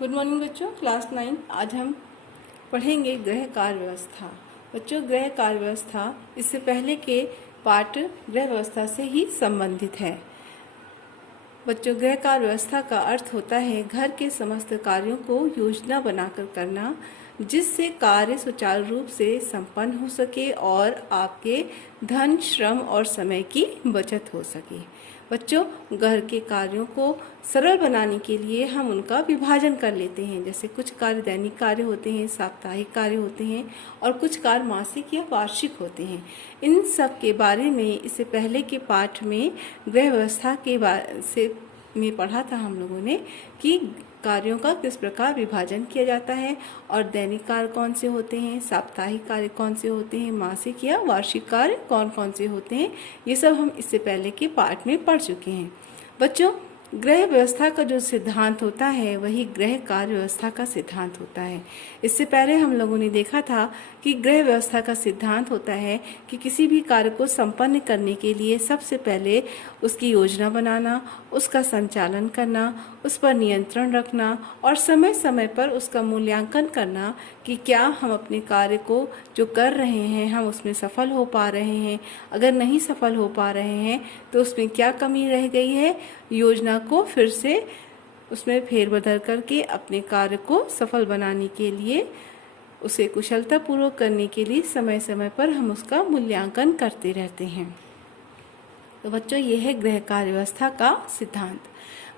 Good morning बच्चों, class 9। आज हम पढ़ेंगे गृह कार्य व्यवस्था। बच्चों, गृह कार्य व्यवस्था इससे पहले के पाठ गृह व्यवस्था से ही संबंधित है। बच्चों, गृह कार्य व्यवस्था का अर्थ होता है घर के समस्त कार्यों को योजना बनाकर करना, जिससे कार्य सुचारू रूप से संपन्न हो सके और आपके धन, श्रम और समय की बचत हो सके। बच्चों, घर के कार्यों को सरल बनाने के लिए हम उनका विभाजन कर लेते हैं। जैसे कुछ कार्य दैनिक कार्य होते हैं, साप्ताहिक कार्य होते हैं और कुछ कार्य मासिक या वार्षिक होते हैं। इन सब के बारे में इससे पहले के पाठ में गृह व्यवस्था के में पढ़ा था हम लोगों ने कि कार्यों का किस प्रकार विभाजन किया जाता है और दैनिक कार्य कौन से होते हैं, साप्ताहिक कार्य कौन से होते हैं, मासिक या वार्षिक कार्य कौन कौन से होते हैं। ये सब हम इससे पहले के पाठ में पढ़ चुके हैं। बच्चों, गृह व्यवस्था का जो सिद्धांत होता है वही गृह कार्य व्यवस्था का सिद्धांत होता है। इससे पहले हम लोगों ने देखा था कि गृह व्यवस्था का सिद्धांत होता है कि किसी भी कार्य को संपन्न करने के लिए सबसे पहले उसकी योजना बनाना, उसका संचालन करना, उस पर नियंत्रण रखना और समय समय पर उसका मूल्यांकन करना कि क्या हम अपने कार्य को जो कर रहे हैं हम उसमें सफल हो पा रहे हैं। अगर नहीं सफल हो पा रहे हैं तो उसमें क्या कमी रह गई है, योजना को फिर से उसमें फेरबदल करके अपने कार्य को सफल बनाने के लिए, उसे कुशलतापूर्वक करने के लिए समय समय पर हम उसका मूल्यांकन करते रहते हैं। तो बच्चों, यह है गृह कार्य व्यवस्था का सिद्धांत।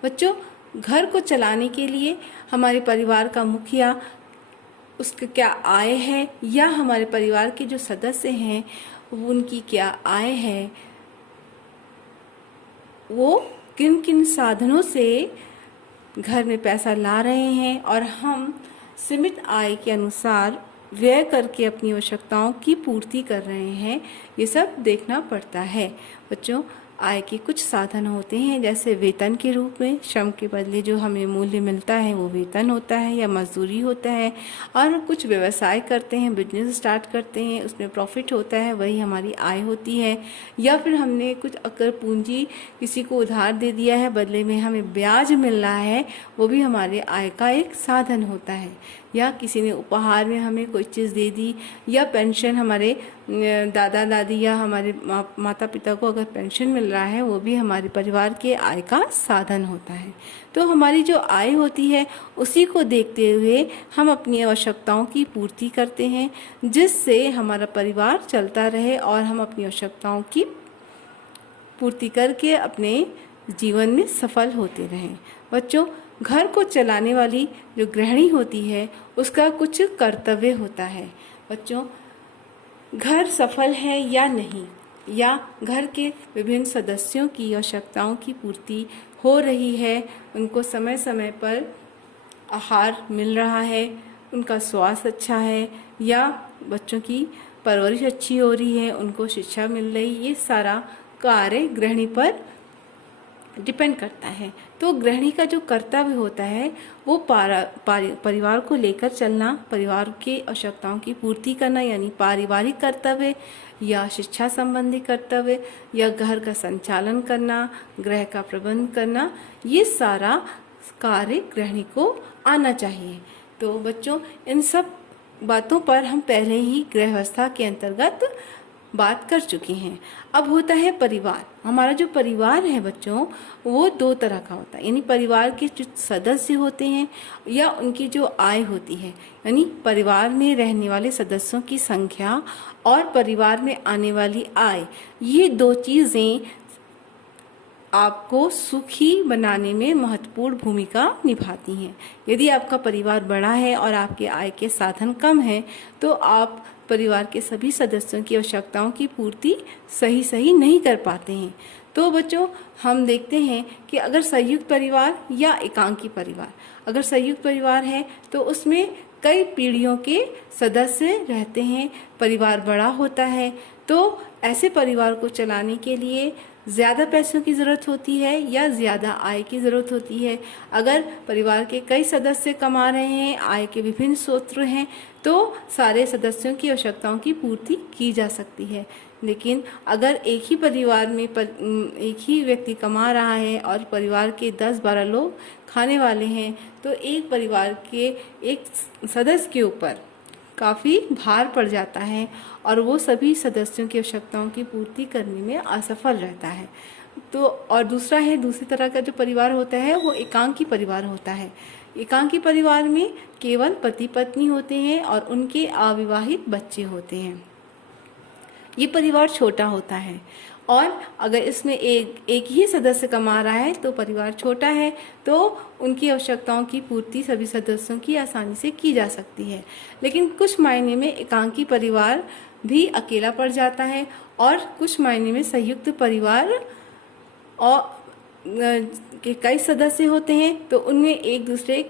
बच्चों, घर को चलाने के लिए हमारे परिवार का मुखिया, उसका क्या आय है या हमारे परिवार के जो सदस्य हैं उनकी क्या आय है, वो किन किन साधनों से घर में पैसा ला रहे हैं और हम सीमित आय के अनुसार व्यय करके अपनी आवश्यकताओं की पूर्ति कर रहे हैं, ये सब देखना पड़ता है। बच्चों, आय के कुछ साधन होते हैं, जैसे वेतन के रूप में श्रम के बदले जो हमें मूल्य मिलता है वो वेतन होता है या मजदूरी होता है। और कुछ व्यवसाय करते हैं, बिजनेस स्टार्ट करते हैं, उसमें प्रॉफिट होता है, वही हमारी आय होती है। या फिर हमने कुछ अगर पूंजी किसी को उधार दे दिया है, बदले में हमें ब्याज मिल रहा है, वो भी हमारे आय का एक साधन होता है। या किसी ने उपहार में हमें कोई चीज़ दे दी, या पेंशन हमारे दादा दादी या हमारे माता पिता को अगर पेंशन मिल रहा है, वो भी हमारे परिवार के आय का साधन होता है। तो हमारी जो आय होती है उसी को देखते हुए हम अपनी आवश्यकताओं की पूर्ति करते हैं, जिससे हमारा परिवार चलता रहे और हम अपनी आवश्यकताओं की पूर्ति करके अपने जीवन में सफल होते रहें। बच्चों, घर को चलाने वाली जो गृहिणी होती है उसका कुछ कर्तव्य होता है। बच्चों, घर सफल है या नहीं, या घर के विभिन्न सदस्यों की आवश्यकताओं की पूर्ति हो रही है, उनको समय समय पर आहार मिल रहा है, उनका स्वास्थ्य अच्छा है, या बच्चों की परवरिश अच्छी हो रही है, उनको शिक्षा मिल रही, ये सारा कार्य गृहिणी पर डिपेंड करता है। तो गृहिणी का जो कर्तव्य होता है वो परिवार को लेकर चलना, परिवार की आवश्यकताओं की पूर्ति करना, यानी पारिवारिक कर्तव्य या शिक्षा संबंधी कर्तव्य या घर का संचालन करना, गृह का प्रबंध करना, ये सारा कार्य गृहिणी को आना चाहिए। तो बच्चों, इन सब बातों पर हम पहले ही गृह व्यवस्था के अंतर्गत बात कर चुके हैं। अब होता है परिवार। हमारा जो परिवार है बच्चों, वो दो तरह का होता है, यानी परिवार के जो सदस्य होते हैं या उनकी जो आय होती है, यानी परिवार में रहने वाले सदस्यों की संख्या और परिवार में आने वाली आय, ये दो चीज़ें आपको सुखी बनाने में महत्वपूर्ण भूमिका निभाती हैं। यदि आपका परिवार बड़ा है और आपके आय के साधन कम हैं, तो आप परिवार के सभी सदस्यों की आवश्यकताओं की पूर्ति सही नहीं कर पाते हैं। तो बच्चों, हम देखते हैं कि अगर संयुक्त परिवार या एकांकी परिवार, अगर संयुक्त परिवार है तो उसमें कई पीढ़ियों के सदस्य रहते हैं, परिवार बड़ा होता है। तो ऐसे परिवार को चलाने के लिए ज़्यादा पैसों की ज़रूरत होती है या ज़्यादा आय की ज़रूरत होती है। अगर परिवार के कई सदस्य कमा रहे हैं, आय के विभिन्न स्रोत हैं, तो सारे सदस्यों की आवश्यकताओं की पूर्ति की जा सकती है। लेकिन अगर एक ही परिवार में एक ही व्यक्ति कमा रहा है और परिवार के 10-12 लोग खाने वाले हैं, तो एक परिवार के एक सदस्य के ऊपर काफ़ी भार पड़ जाता है और वो सभी सदस्यों की आवश्यकताओं की पूर्ति करने में असफल रहता है। तो और दूसरी तरह का जो परिवार होता है वो एकांकी परिवार होता है। एकांकी परिवार में केवल पति पत्नी होते हैं और उनके अविवाहित बच्चे होते हैं। ये परिवार छोटा होता है और अगर इसमें एक ही सदस्य कमा रहा है तो परिवार छोटा है, तो उनकी आवश्यकताओं की पूर्ति सभी सदस्यों की आसानी से की जा सकती है। लेकिन कुछ मायने में एकांकी परिवार भी अकेला पड़ जाता है और कुछ मायने में संयुक्त परिवार और के कई सदस्य होते हैं, तो उनमें एक दूसरे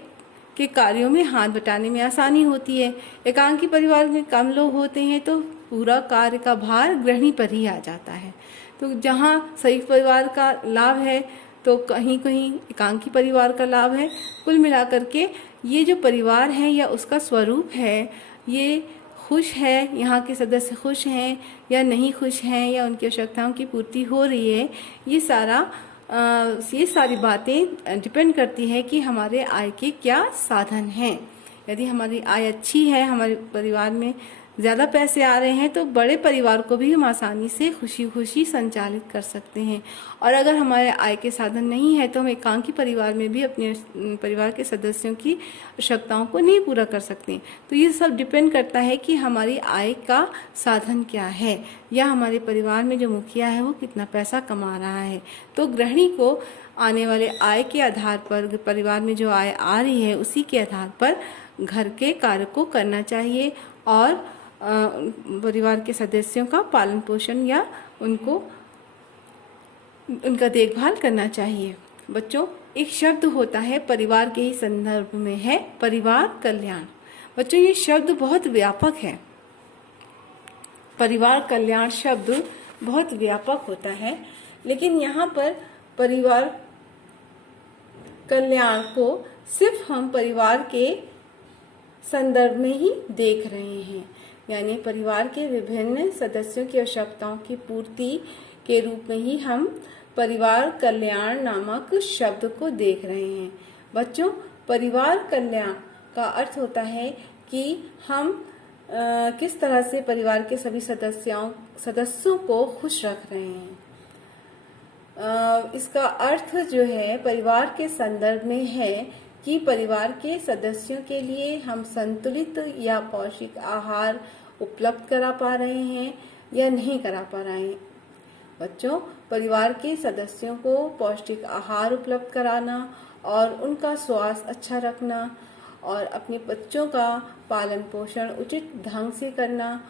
के कार्यों में हाथ बटाने में आसानी होती है। एकांकी परिवार में कम लोग होते हैं तो पूरा कार्य का भार गृहिणी पर ही आ जाता है। तो जहाँ संयुक्त परिवार का लाभ है तो कहीं कहीं एकांकी परिवार का लाभ है। कुल मिलाकर के ये जो परिवार है या उसका स्वरूप है, ये खुश है, यहाँ के सदस्य खुश हैं या नहीं खुश हैं या उनकी आवश्यकताओं की पूर्ति हो रही है, ये सारी बातें डिपेंड करती है कि हमारे आय के क्या साधन हैं। यदि हमारी आय अच्छी है, हमारे परिवार में ज़्यादा पैसे आ रहे हैं, तो बड़े परिवार को भी हम आसानी से खुशी खुशी संचालित कर सकते हैं। और अगर हमारे आय के साधन नहीं है तो हम एकांकी परिवार में भी अपने परिवार के सदस्यों की आवश्यकताओं को नहीं पूरा कर सकते। तो ये सब डिपेंड करता है कि हमारी आय का साधन क्या है या हमारे परिवार में जो मुखिया है वो कितना पैसा कमा रहा है। तो गृहिणी को आने वाले आय के आधार पर, परिवार में जो आय आ रही है उसी के आधार पर घर के कार्य को करना चाहिए और परिवार के सदस्यों का पालन पोषण या उनका देखभाल करना चाहिए। बच्चों, एक शब्द होता है परिवार के ही संदर्भ में है परिवार कल्याण। बच्चों, ये शब्द बहुत व्यापक है। परिवार कल्याण शब्द बहुत व्यापक होता है, लेकिन यहाँ पर परिवार कल्याण को सिर्फ हम परिवार के संदर्भ में ही देख रहे हैं, यानी परिवार के विभिन्न सदस्यों की आवश्यकताओं की पूर्ति के रूप में ही हम परिवार कल्याण नामक शब्द को देख रहे हैं। बच्चों, परिवार कल्याण का अर्थ होता है कि हम किस तरह से परिवार के सभी सदस्यों को खुश रख रहे हैं। इसका अर्थ जो है परिवार के संदर्भ में है कि परिवार के सदस्यों के लिए हम संतुलित या पौष्टिक आहार उपलब्ध करा पा रहे हैं या नहीं करा पा रहे हैं। बच्चों, परिवार के सदस्यों को पौष्टिक आहार उपलब्ध कराना और उनका स्वास्थ्य अच्छा रखना और अपने बच्चों का पालन पोषण उचित ढंग से करना,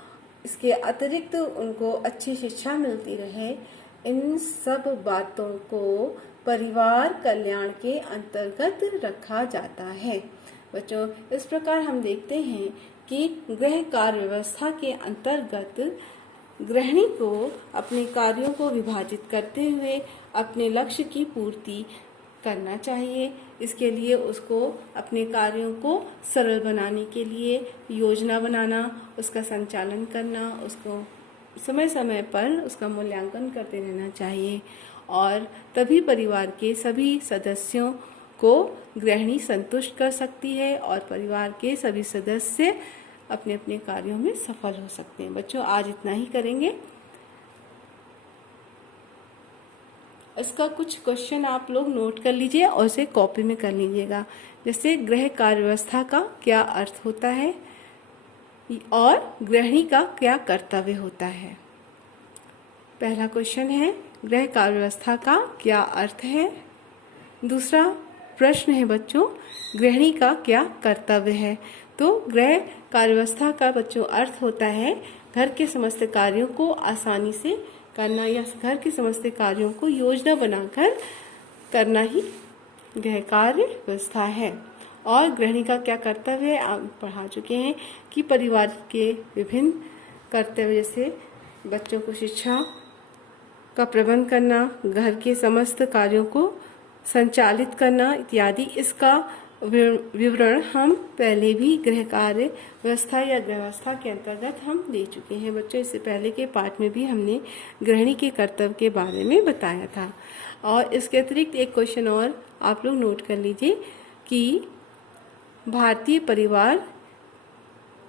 इसके अतिरिक्त उनको अच्छी शिक्षा मिलती रहे, इन सब बातों को परिवार कल्याण के अंतर्गत रखा जाता है। बच्चों, इस प्रकार हम देखते हैं कि गृह कार्य व्यवस्था के अंतर्गत गृहिणी को अपने कार्यों को विभाजित करते हुए अपने लक्ष्य की पूर्ति करना चाहिए। इसके लिए उसको अपने कार्यों को सरल बनाने के लिए योजना बनाना, उसका संचालन करना, उसको समय समय पर उसका मूल्यांकन करते रहना चाहिए और तभी परिवार के सभी सदस्यों को गृहिणी संतुष्ट कर सकती है और परिवार के सभी सदस्य अपने अपने कार्यों में सफल हो सकते हैं। बच्चों, आज इतना ही करेंगे। इसका कुछ क्वेश्चन आप लोग नोट कर लीजिए और उसे कॉपी में कर लीजिएगा। जैसे गृह कार्य व्यवस्था का क्या अर्थ होता है और गृहिणी का क्या कर्तव्य होता है। पहला क्वेश्चन है, गृह कार्य व्यवस्था का क्या अर्थ है। दूसरा प्रश्न है बच्चों, गृहिणी का क्या कर्तव्य है। तो गृह कार्य व्यवस्था का बच्चों अर्थ होता है घर के समस्त कार्यों को आसानी से करना या घर के समस्त कार्यों को योजना बनाकर करना ही गृह कार्य व्यवस्था है। और गृहिणी का क्या कर्तव्य है आप पढ़ा चुके हैं कि परिवार के विभिन्न कर्तव्य जैसे बच्चों को शिक्षा का प्रबंध करना, घर के समस्त कार्यों को संचालित करना इत्यादि, इसका विवरण हम पहले भी गृह कार्य व्यवस्था या व्यवस्था के अंतर्गत हम दे चुके हैं बच्चों। इससे पहले के पाठ में भी हमने गृहिणी के कर्तव्य के बारे में बताया था। और इसके अतिरिक्त एक क्वेश्चन और आप लोग नोट कर लीजिए कि भारतीय परिवार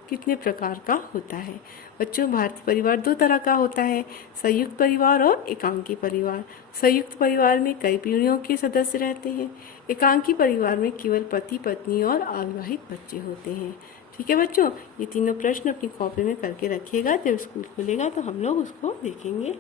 कितने प्रकार का होता है। बच्चों, भारतीय परिवार दो तरह का होता है, संयुक्त परिवार और एकांकी परिवार। संयुक्त परिवार में कई पीढ़ियों के सदस्य रहते हैं। एकांकी परिवार में केवल पति पत्नी और अविवाहित बच्चे होते हैं। ठीक है बच्चों, ये तीनों प्रश्न अपनी कॉपी में करके रखिएगा। जब स्कूल खुलेगा तो हम लोग उसको देखेंगे।